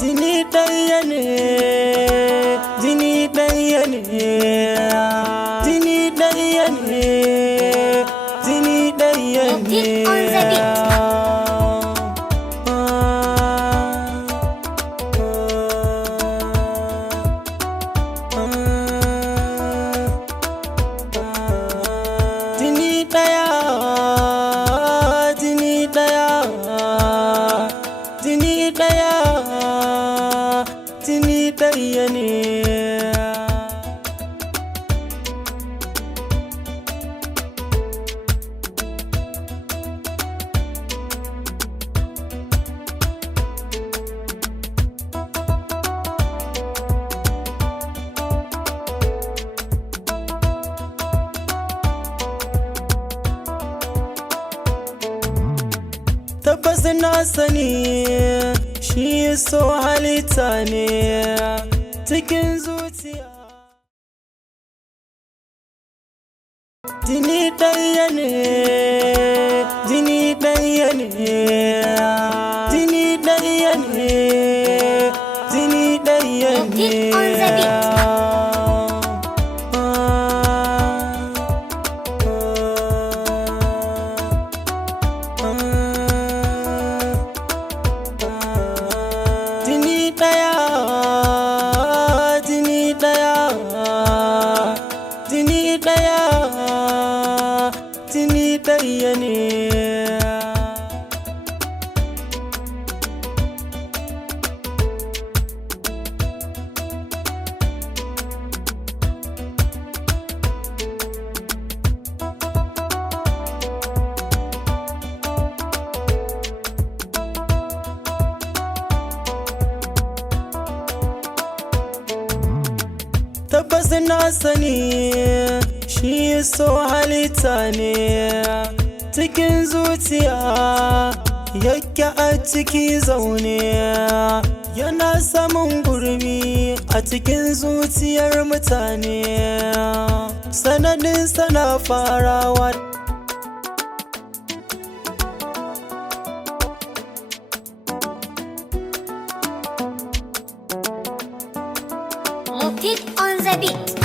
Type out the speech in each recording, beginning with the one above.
Jini ɗaya ne, jini ɗaya ne, jini ɗaya ne, jini ɗaya ne. Jini ɗaya, jini ɗaya, jini ɗaya, jini ɗaya ne. Tabbas na sani shi so halitta ne cikin zuciya. Jini ɗaya ne, jini ɗaya ne, jini ɗaya ne, jini ɗaya ne. Jini ɗaya, jini ɗaya, jini ɗaya, jini ɗaya ne. Tabbas na sani shi so halitta ne cikin zuciya, yake a ciki zaune yana samun gurbi a cikin zuciyar mutane. Sanadin sana farawa Mutik on the beat.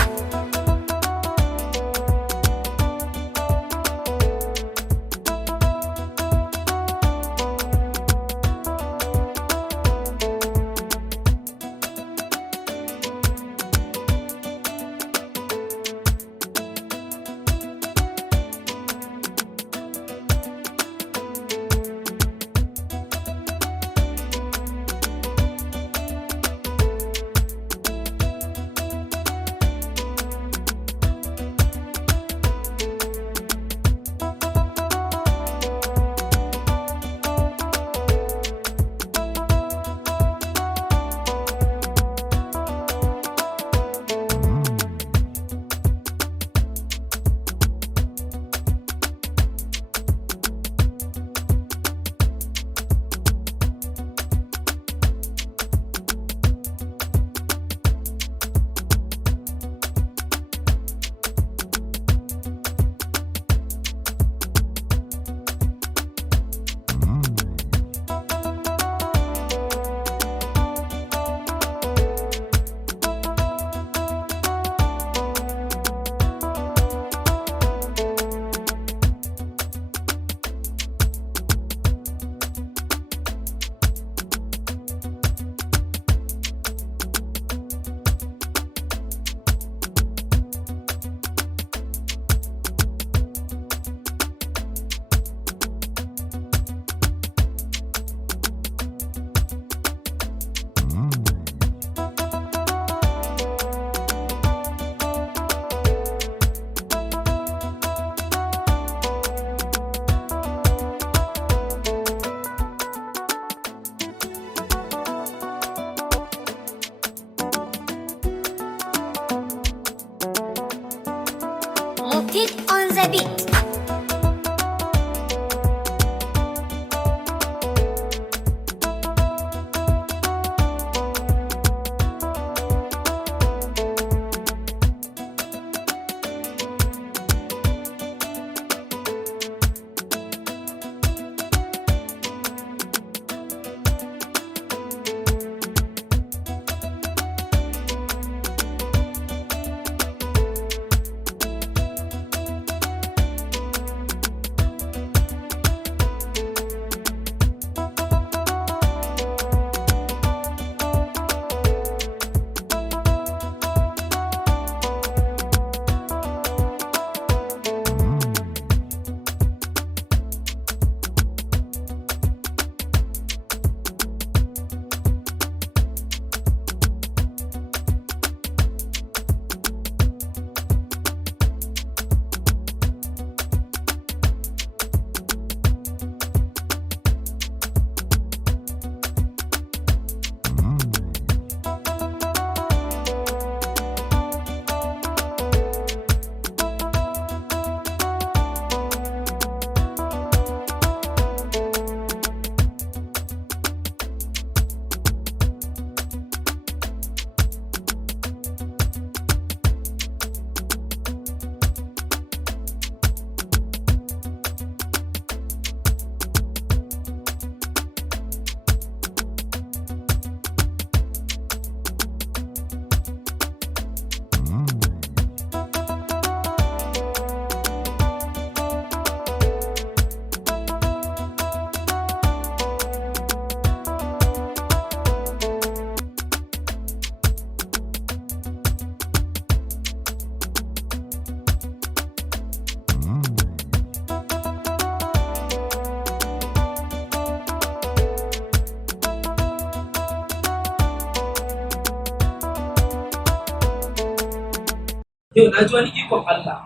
Yau na ji wani ikon Allah.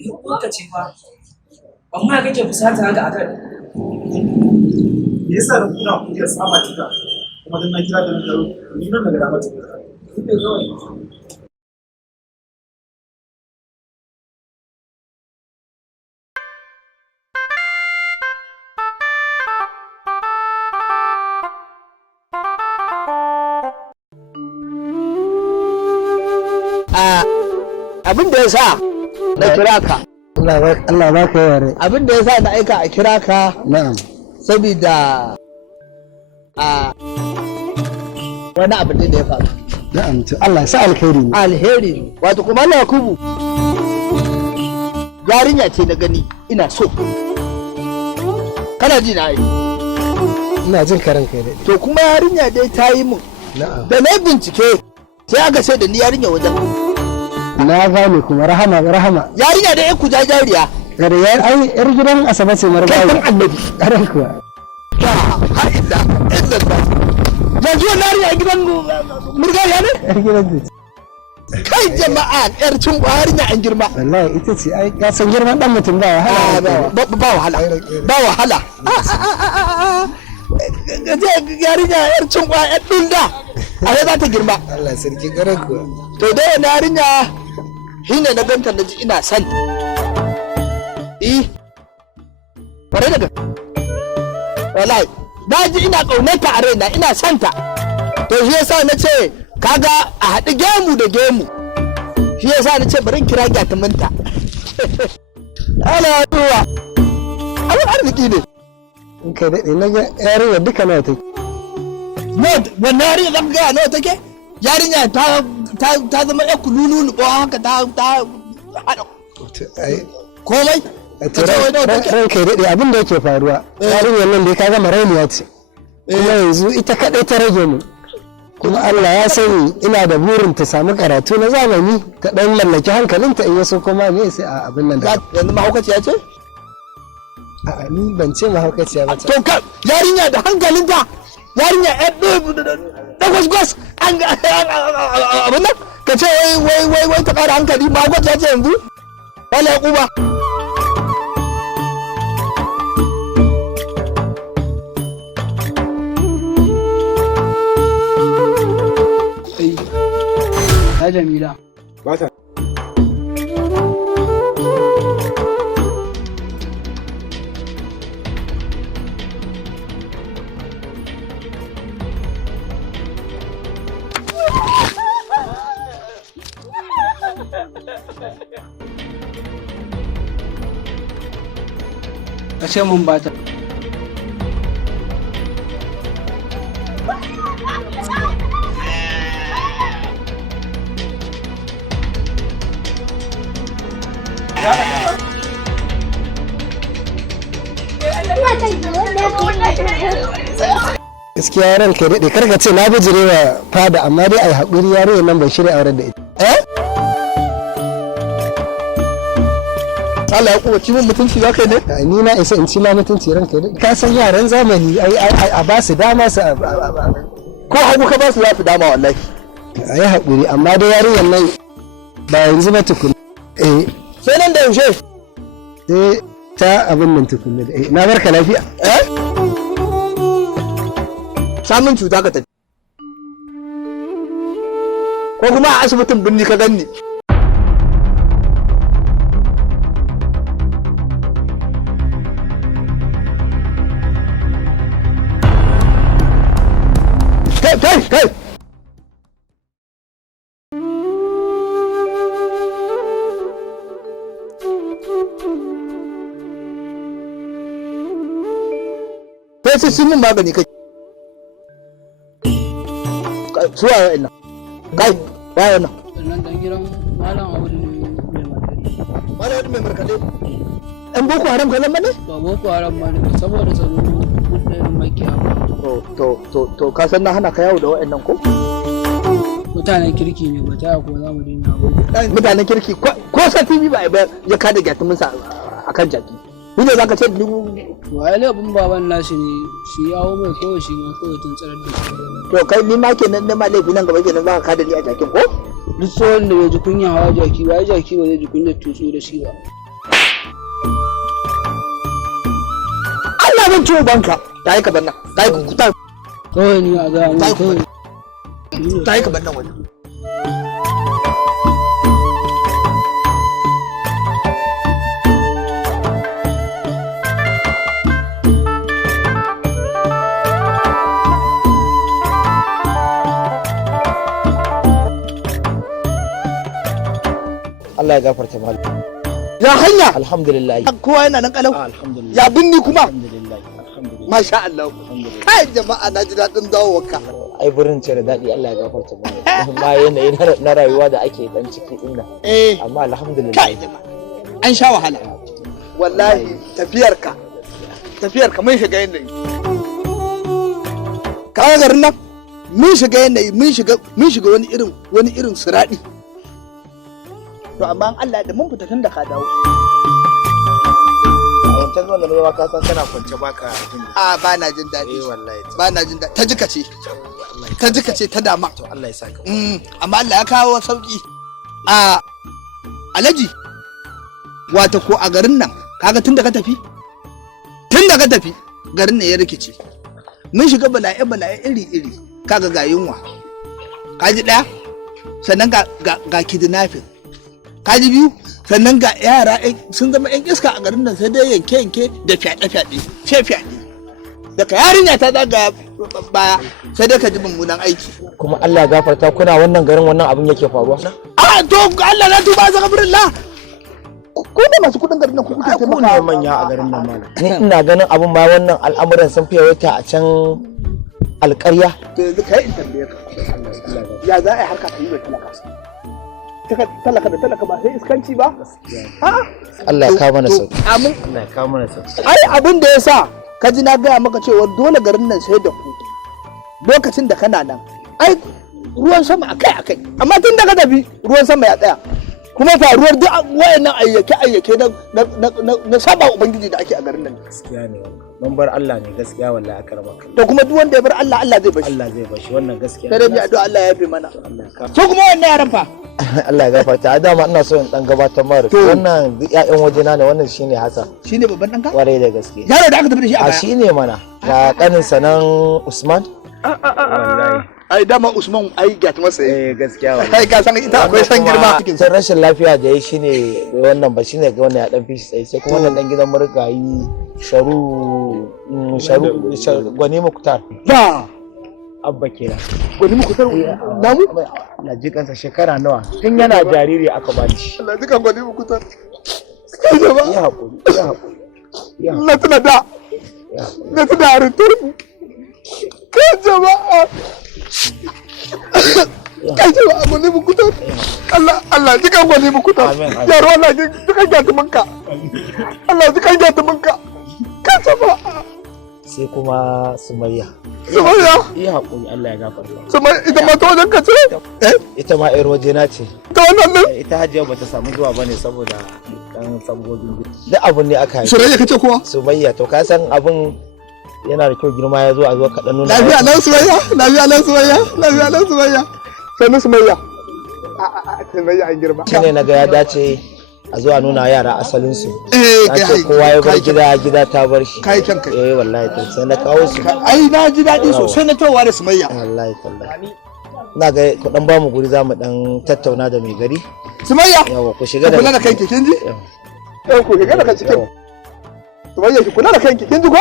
Ikon ka ce fa. Amma kake fusata haka akan. Me yasa da kuna kuke tsama kika kuma dan na kira da nan garo ni nan daga dama ta. Abin da ya sa na kira ka Allah ba ka yare. abin da ya sa na aika a kira ka Na'am. saboda wani abu ne da ya faru Na'am, to Allah ya sa alkhairi ne. alheri ne. Wato kuma Allah Yakubu yarinya ce na gani ina so kana ji na yi Ina jin karan kai da. to kuma yarinya dai ta yi mun Na'am. da na bincike sai aka sai da ni yarinya wajen Na gane kuma rahama yarinya da ya kuja jariya Gariyar ai yar gidan Asabe ce margayi. kai annabi Karan kuwa. har inda yanzu wannan yarinya gidan murgariya ne Yar gidan ce. kai jama'a yar cin yarinya an girma Wallahi ita ce ai ka san girman dan mutum ba wahala. ba wahala ba wahala yarinya yar cin yar dunda a za ta girma Allah sarki karan kuwa. to dai wannan yarinya shine na ganta na ji ina son bare daga wallahi na ji ina kaunarta a raina ina son ta to shi yasa na ce kaga a haɗu gemu da gemu shi yasa na ce bari in kira gyatuminta ala duwa abin arziki ne In kai daɗe na ga yarinya duka nawa take. wannan yarinya zaka gaya nawa take yarinya ta zama ya kululu ko haka ta haɗa Ai komai to ran kai daɗe abin da yake faruwa. Yarinyar nan dai ka ga marainiya ce. Kuma yanzu ita kaɗai ta rage mu. Kuma Allah ya sani ina da burin ta samu karatu na zamani ta ɗan mallaki hankalinta in yaso kuma ne sai a abin nan da. yanzu mahaukaciya ce A'a ni ban ce mahaukaciya ba. to ka yarinya da hankalinta yarinya da gwas abin nan ka ce wai ta ƙara hankali mahaukaciya ce yanzu wala ya ƙuba Ya Jamila. Ba ta. Ka ce mun ba ta. Gaskiya ran kai daɗe karka ce na bijire wa fada amma dai ai haƙuri yarinyar nan bai shirya auren da ita. Allah ya ƙuba cimin mutunci za ka yi ne Ni na isa in ci ma mutunci ran kai daɗe. Ka san yaran zamani ai a ba su dama su ko hagu ka ba su za su dama wallahi a yi haƙuri amma dai yarinyar nan ba yanzu ba tukun. sai nan da yaushe Sai ta abin nan tukun da na barka lafiya. samun cuta ka tafi ko kuma a asibitin birni ka ganni kai sai sun min magani kai suwa ya ina kai ya ina Sannan dan gidan Malam Audu ne mai markaɗe. Malam mai markaɗe ɗan boko haram kalan ba ne Ba Boko Haram ba ne saboda tsaro duk ɗayan makiya ba. to ka san na hana ka yawo da wa'annan ko Mutanen kirki ne ba ta ko za mu daina ba. mutanen kirki ko sati biyu ba ya kada gyatuminsa a kan jaki ni ne za ka ce Wa ya laifin baban nashi ne shi yawo mai kawai shi ma kawai tun tsarar da shi. to kai ni ma kenan na ma laifi nan gaba kenan za ka kada ni a jakin ko duk tsohon da bai ji kunya hawa jaki ba jaki ba zai ji kunya tutsu da shi ba. Allah zan ciwo banka ta yi ka banna ta yi kuta Kawai ni a gaya mun kawai. ta yi ka banna wani. Allah ya gafarta malam. Ya hanya Alhamdulillah. kowa yana nan kalau. Alhamdulillah. Ya binni kuma. Alhamdulillah. Alhamdulillah. Masha Allah. Kai jama'a na ji daɗin dawowarka. Ai burin ce da daɗi Allah ya gafarta malam. Amma yanayi na rayuwa da ake dan ciki din nan. Amma alhamdulillah. Kai jama'a. An sha wahala. Wallahi tafiyarka mun shiga yanayi. Kawo garin nan mun shiga yanayi mun shiga wani irin siraɗi. To amma Allah da mun fita tun da ka dawo. A wancan zuwan da na zama ka san kana kwance baka jin daɗi. A ba na jin daɗi. Wallahi. Ba na jin daɗi. Ta jika ce ta dama. To Allah ya saka. Amma Allah ya kawo sauki. A Alhaji wato ko a garin nan kaga tun da ka tafi garin nan ya rikice. Mun shiga bala'e iri kaga ga yunwa. Kaji ɗaya sannan ga kidnapping. Kaji biyu sannan ga yara sun zama yan iska a garin nan sai dai yanke da fyaɗe sai fyaɗe daga yarinya ta zaga baya sai dai ka ji mummunan aiki. Kuma Allah ya gafarta kuna wannan garin wannan abin yake faruwa. A to Allah na tuba sa gafirillah. Ko da masu kudin garin nan ku kuke Ku ne manya a garin nan malam. Ni ina ganin abin ma wannan al'amuran sun fiye wata a can alƙarya. To yanzu kai in tambaye ka. Ya za a yi harka ta yi mai talaka da talaka ba sai iskanci ba? Allah ya kawo mana sauki. Amin. Allah ya kawo mana sauki. Ai abin da ya sa ka ji na gaya maka cewa dole garin nan sai da ku lokacin da kana nan. Ai ruwan sama akai amma tun da ka tafi ruwan sama ya tsaya. Kuma faruwar duk wayannan ayyake na saba ubangiji da ake a garin nan. Gaskiya ne wannan. Mun bar Allah ne gaskiya wallahi aka raba kai. To kuma duk wanda ya bar Allah zai bashi. Allah zai bashi wannan gaskiya. Sai dai addu'a Allah ya yafe mana. So kuma wannan yaran fa Allah ya gafarta. A dama ina so in dan gabatar mara. Wannan ƴaƴan wajena ne wannan shine Hassan. Shine babban danka? Kwarai da gaske. Yaro da aka tafi da shi a baya. Shine mana. Ga kanin sanan Usman. Wallahi. Ai dama Usman ai gata masa. Gaskiya wallahi. Kai ka san ita akwai san girma. Sai rashin lafiya da yayi shine wannan ba shine ga wannan ya dan fishi tsaye sai kuma wannan dan gidan murgayi sharu Gwani Muktar. Ba Abba kenan. Gwani Muktar namu? Allah ji kansa shekara nawa tun yana jariri aka ba shi. Allah ji kan Gwani Muktar. Kai jama'a. Ya hakuri. Na tuna da. Na tuna harin turfu. Kai jama'a. Kai jama'a Gwani Muktar. Allah ji kan Gwani Muktar. Yaro Allah ji kan gyatumanka. Allah ji kan gyatumanka. Kai jama'a. Sai kuma Sumayya. Iya hakuri Allah ya gafarta. Sumayya ita ma ta wajen ka ce? Ita ma ƴar wajena ce. Ta wannan nan? Ita Hajiya bata samu zuwa bane saboda dan sabgogin duk abun ne aka yi. Surayya kace kuwa? Sumayya to ka san abun yana da kyau girma ya zo a zo kaɗan nuna. Lafiya nan Sumayya. Sannu Sumayya. Sumayya an girma. Shine naga ya dace a zo a nuna yara asalin su. Ce kowa ya bar gida ta bar shi. Kai kanka. Wallahi to sai na kawo su. Ai na ji daɗi sosai na tawowa da Sumayya. Wallahi tallahi. Ina ga ku dan ba mu guri za mu dan tattauna da mai gari. Sumayya. Yawa ku shiga da. Kula da kanki kin ji? Yawa ku shiga da kanki kin. Sumayya ki kula da kanki kin ji ko?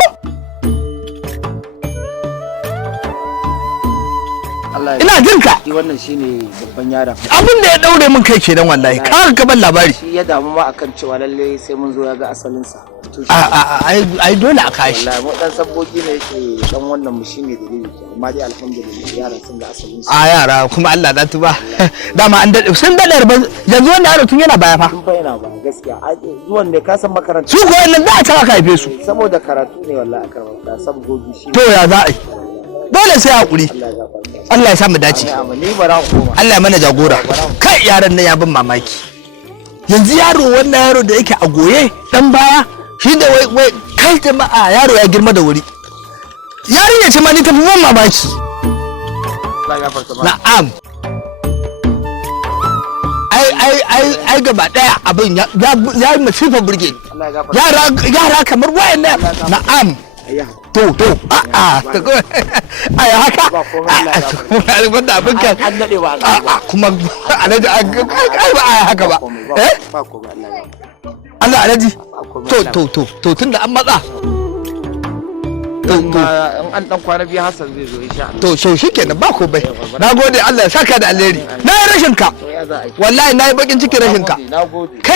Ina jin ka. Wannan shine babban yaron. Abin da ya daure min kai kenan wallahi. Ka ga ban labari. Shi ya damu ma akan cewa lalle sai mun zo ya ga asalin sa. Ai dole a kashi. Wallahi mu dan sabbogi ne yake dan wannan mu shine dalili. Amma dai alhamdulillah yaran sun ga asalin sa. Yara kuma Allah da tuba. Dama an dade sun dade yanzu wannan yaro tun yana baya fa. Tun fa yana ba gaskiya. Zuwan ne ka san makaranta. Su ko wannan da aka haife su. Saboda karatu ne wallahi aka da sabbogi shi. To ya za a yi. Dole sai hakuri. Allah ya sa mu dace. Allah ya mana jagora. Kai yaran nan ya bin mamaki. Yanzu wannan yaro da yake a goye dan baya shi da wai kai jama'a yaro ya girma da wuri. Yarinya ce ma ni tafi ban mamaki. Na'am. ai gaba daya abin ya yi masifar burge yara kamar wayannan na'am to a haka wanda abin ka kuma alhaji ai ba a haka ba Allah alhaji to tunda an matsa in an dan kwana biyu Hassan zai zo insha Allah. To shikenan ba ko bai. Nagode Allah ya saka da alheri. Na yi rashin ka. Wallahi na yi bakin cikin rashin ka. Nagode. Kai